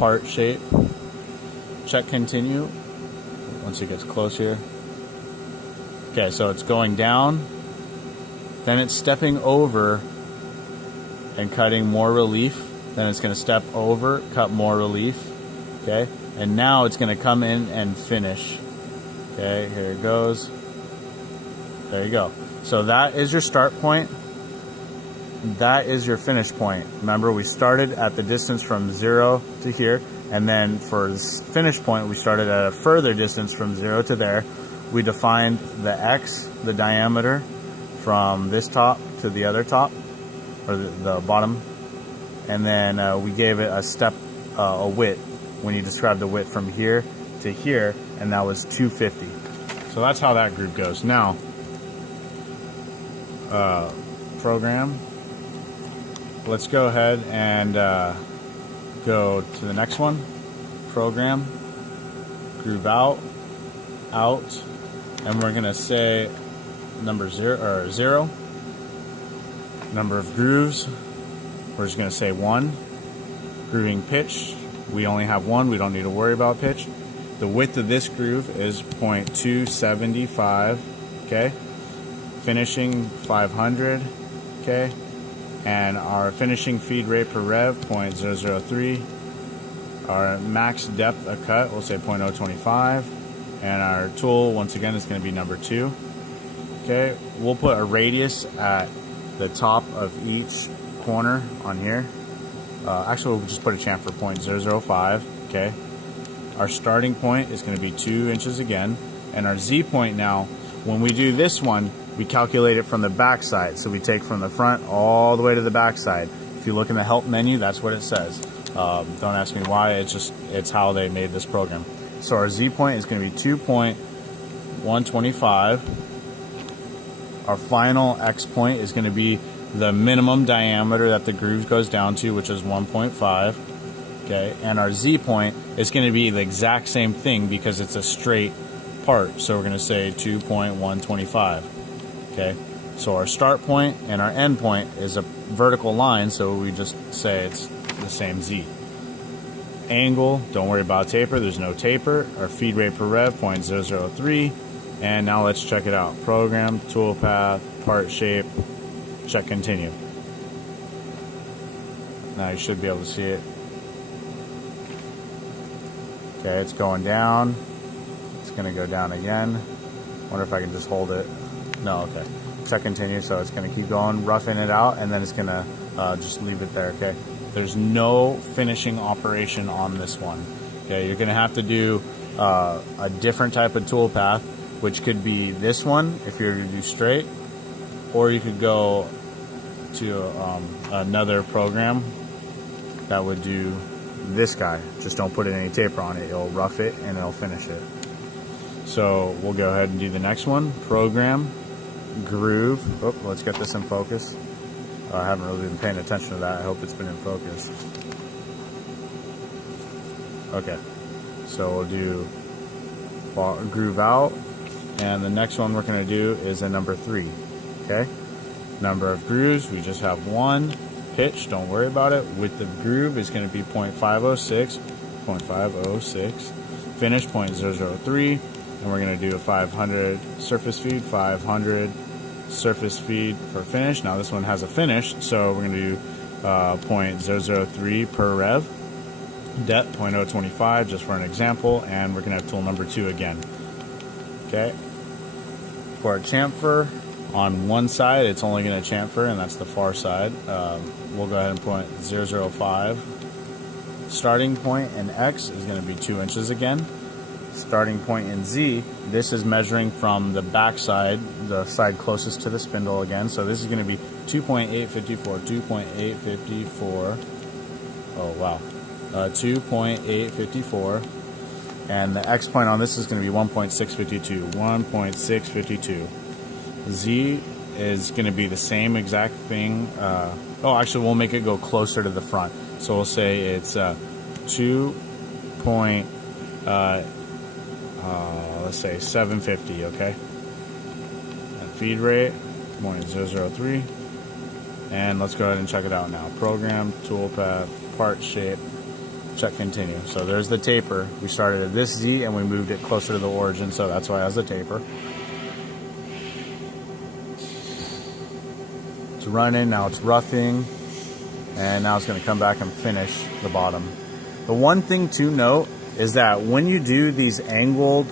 part shape. Check continue once it gets close here. Okay, so it's going down, then it's stepping over and cutting more relief, then it's going to step over, cut more relief, okay, and now it's going to come in and finish. Okay, here it goes. There you go. So that is your start point. That is your finish point. Remember, we started at the distance from 0 to here, and then for this finish point, we started at a further distance from 0 to there. We defined the X, the diameter, from this top to the other top, or the bottom, and then we gave it a step, a width, when you describe the width from here to here, and that was 250. So that's how that group goes. Now, program. Let's go ahead and go to the next one. Program, groove out, and we're gonna say number 0. Number of grooves, we're just gonna say 1. Grooving pitch, we only have 1. We don't need to worry about pitch. The width of this groove is 0.275. Okay. Finishing 500. Okay. And our finishing feed rate per rev, 0.003. Our max depth of cut, we'll say 0.025. And our tool, once again, is going to be number 2. Okay, we'll put a radius at the top of each corner on here. Actually, we'll just put a chamfer, 0.005. Okay, our starting point is going to be 2 inches again. And our Z point now, when we do this one, we calculate it from the back side. So we take from the front all the way to the back side. If you look in the help menu, that's what it says. Don't ask me why, it's how they made this program. So our Z point is going to be 2.125. Our final X point is going to be the minimum diameter that the groove goes down to, which is 1.5. Okay, and our Z point is going to be the exact same thing because it's a straight part. So we're going to say 2.125. Okay, so our start point and our end point is a vertical line, so we just say it's the same Z. Angle, don't worry about taper, there's no taper. Our feed rate per rev, 0.003. And now let's check it out. Program, toolpath, part shape, check continue. Now you should be able to see it. Okay, it's going down. It's gonna go down again. Wonder if I can just hold it. No, okay. Check continue, so it's gonna keep going, roughing it out, and then it's gonna just leave it there, okay? There's no finishing operation on this one. Okay, you're gonna have to do a different type of tool path, which could be this one if you're to do straight, or you could go to another program that would do this guy. Just don't put any taper on it. It'll rough it and it'll finish it. So we'll go ahead and do the next one. Program, groove. Oh, let's get this in focus. I haven't really been paying attention to that. I hope it's been in focus. Okay, so we'll do groove out, and the next one we're going to do is a number 3. Okay, number of grooves, we just have 1. Pitch, don't worry about it. Width of groove is going to be 0.506. Finish, 0.003. And we're going to do a 500 surface feed, 500 surface feed for finish. Now this one has a finish, so we're going to do 0.003 per rev. Depth, 0.025, just for an example. And we're going to have tool number 2 again. Okay. For a chamfer, on one side, it's only going to chamfer, and that's the far side. We'll go ahead and put 0.005. Starting point in X is going to be 2 inches again. Starting point in Z, this is measuring from the back side, the side closest to the spindle again. So this is going to be 2.854, 2.854. Oh, wow. 2.854. And the X point on this is going to be 1.652, 1.652. Z is going to be the same exact thing. Oh, actually, we'll make it go closer to the front. So we'll say it's 2. Let's say 750. Okay. And feed rate 0.003. And let's go ahead and check it out now. Program, toolpath, part shape, check continue. So there's the taper. We started at this Z and we moved it closer to the origin, so that's why it has a taper. It's running, now it's roughing, and now it's going to come back and finish the bottom. The one thing to note is that when you do these angled,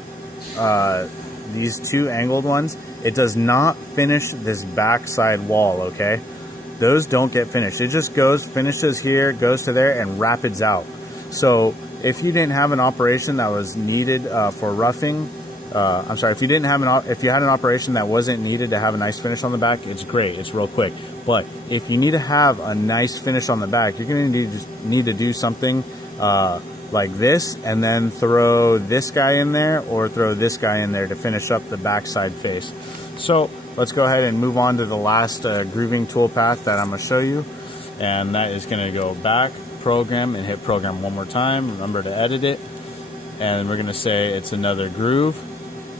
these two angled ones, it does not finish this backside wall, okay? Those don't get finished. It just goes, finishes here, goes to there, and rapids out. So if you didn't have an operation that was needed for roughing, if you had an operation that wasn't needed to have a nice finish on the back, it's great, it's real quick. But if you need to have a nice finish on the back, you're going to need to do something like this, and then throw this guy in there, or throw this guy in there to finish up the backside face. So let's go ahead and move on to the last grooving tool path that I'm going to show you, and that is going to go back, program, and hit program one more time. Remember to edit it, and we're going to say it's another groove,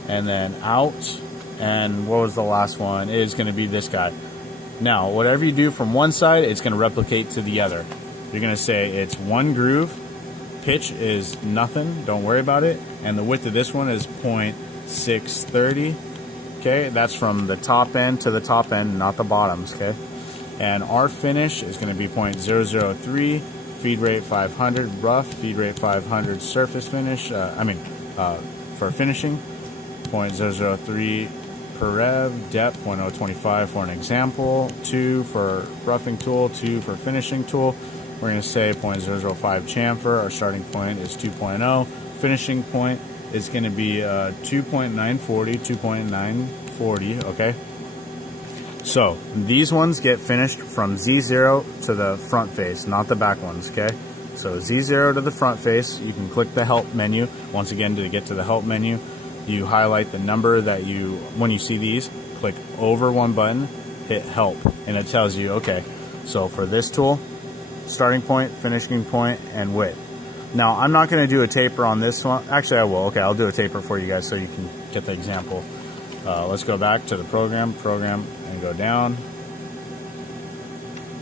and then out, and what was the last one? It is going to be this guy. Now whatever you do from one side, it's going to replicate to the other. You're going to say it's one groove, pitch is nothing, don't worry about it, and the width of this one is 0.630. okay, that's from the top end to the top end, not the bottoms, okay? And our finish is going to be 0.003, feed rate 500 rough, feed rate 500 surface finish, for finishing, 0.003 per rev, depth 0.025 for an example, 2 for roughing tool, 2 for finishing tool. We're going to say 0.005 chamfer. Our starting point is 2.0. Finishing point is going to be 2.940, okay? So these ones get finished from Z0 to the front face, not the back ones, okay? So Z0 to the front face, you can click the help menu. Once again, to get to the help menu, you highlight the number that when you see these, click over one button, hit help, and it tells you, okay, so for this tool, starting point, finishing point, and width. Now, I'm not going to do a taper on this one. Actually, I will. Okay, I'll do a taper for you guys so you can get the example. Let's go back to the program, and go down.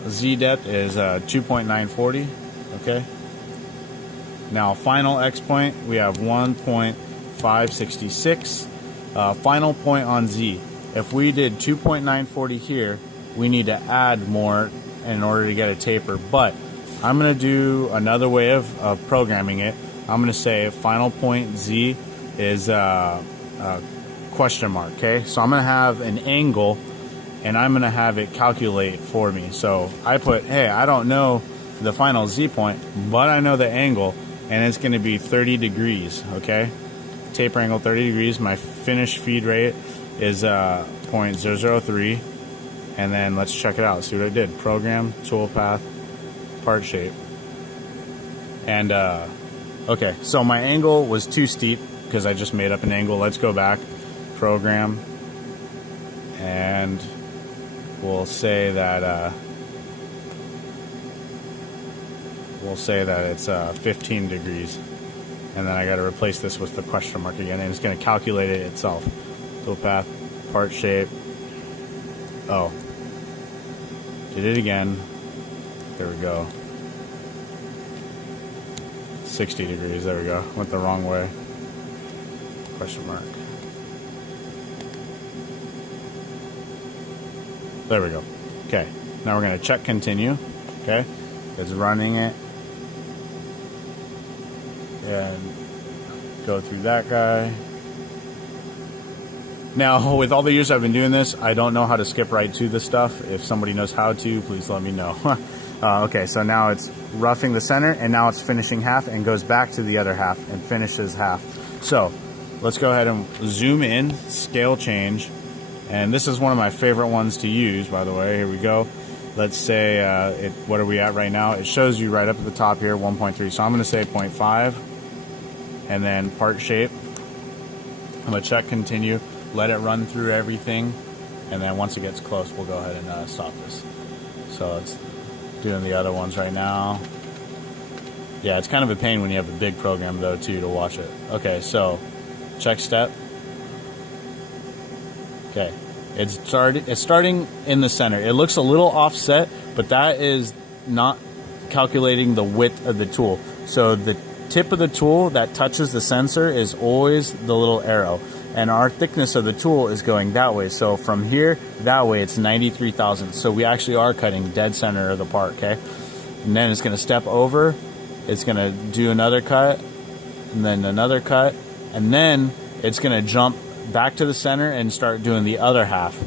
Z depth is 2.940, okay? Now, final X point, we have 1.566. Final point on Z. If we did 2.940 here, we need to add more in order to get a taper, but I'm going to do another way of programming it. I'm going to say final point Z is question mark, okay? So I'm going to have an angle, and I'm going to have it calculate for me. So I put, hey, I don't know the final Z point, but I know the angle, and it's going to be 30 degrees, okay? Taper angle 30 degrees. My finish feed rate is 0.003. And then let's check it out, see what I did. Program, toolpath, part shape. And, okay, so my angle was too steep because I just made up an angle. Let's go back, program, and we'll say that, it's 15 degrees. And then I gotta replace this with the question mark again, and it's gonna calculate it itself. Toolpath, part shape. Oh. Did it again. There we go. 60 degrees. There we go. Went the wrong way. Question mark. There we go. Okay. Now we're going to check continue. Okay. It's running it. And go through that guy. Now, with all the years I've been doing this, I don't know how to skip right to the stuff. If somebody knows how to, please let me know. Okay, so now it's roughing the center, and now it's finishing half and goes back to the other half and finishes half. So let's go ahead and zoom in, scale change. And this is one of my favorite ones to use, by the way. Here we go. Let's say, what are we at right now? It shows you right up at the top here, 1.3. So I'm going to say 0.5, and then part shape. I'm going to check continue. Let it run through everything, and then once it gets close, we'll go ahead and stop this. So it's doing the other ones right now. Yeah, it's kind of a pain when you have a big program, though, too, to watch it. Okay, so check step. Okay, it's starting in the center. It looks a little offset, but that is not calculating the width of the tool. So the tip of the tool that touches the sensor is always the little arrow, and our thickness of the tool is going that way. So from here that way it's 93 thousandths. So we actually are cutting dead center of the part, okay? And then it's going to step over, it's going to do another cut, and then another cut, and then it's going to jump back to the center and start doing the other half,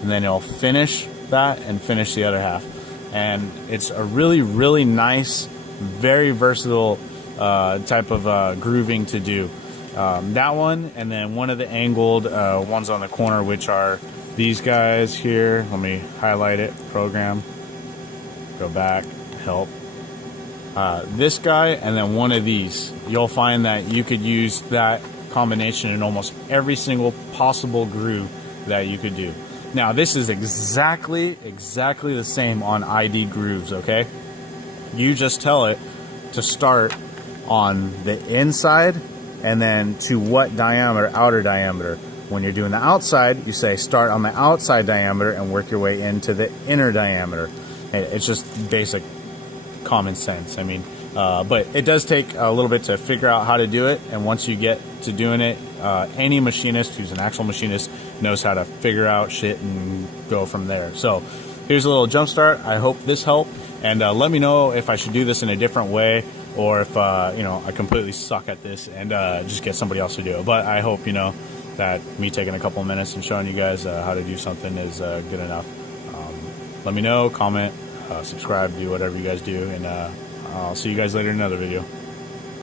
and then it'll finish that and finish the other half. And it's a really nice, very versatile type of grooving to do. That one, and then one of the angled ones on the corner, which are these guys here. Let me highlight it, program, go back, help. This guy, and then one of these. You'll find that you could use that combination in almost every single possible groove that you could do. Now this is exactly the same on ID grooves, okay? You just tell it to start on the inside and then to what diameter, outer diameter. When you're doing the outside, you say start on the outside diameter and work your way into the inner diameter. It's just basic common sense. I mean, but it does take a little bit to figure out how to do it, and once you get to doing it, any machinist who's an actual machinist knows how to figure out shit and go from there. So here's a little jump start. I hope this helped, and let me know if I should do this in a different way, or if you know, I completely suck at this and just get somebody else to do it. But I hope, you know, that me taking a couple of minutes and showing you guys how to do something is good enough. Let me know, comment, subscribe, do whatever you guys do, and I'll see you guys later in another video.